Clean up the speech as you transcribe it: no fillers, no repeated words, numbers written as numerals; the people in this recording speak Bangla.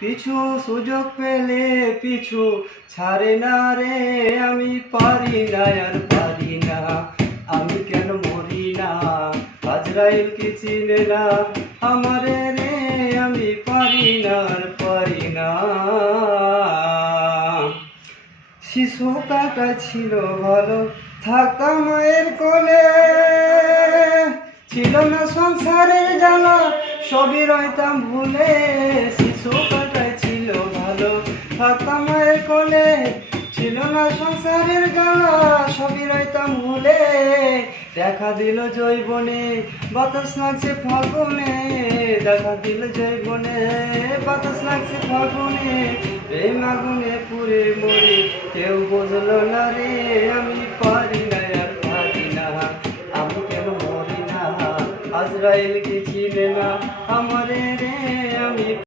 পিছু সুযোগ পেলে পিছু ছাড়ে না রে, আমি পারি না আর পারি না, আমি কেন মরি না, আজরাইল কি চিনে না আমারে রে, আমি পারি না আর পারি না। শিশু কাকা ছিল ভালো, থাকতাম মায়ের কোলে, ছিল না সংসারের জ্বালা, সবই রইতাম ভুলে। শিশু কাকাই ছিল ভালো, থাকতাম মায়ের কোলে, ছিল না সংসারের জ্বালা, সবই রইতাম ভুলে। দেখা দিল জৈবনে বাতাস লাগছে ফাগুনে, দেখা দিল জৈবনে বাতাস লাগছে ফাগুনে, প্রেম আগুনে পুড়ে মরে কেউ বুঝলো না রে, আমি পারি না আর পারি না, আমি কেন মরি না, আজরাইল কি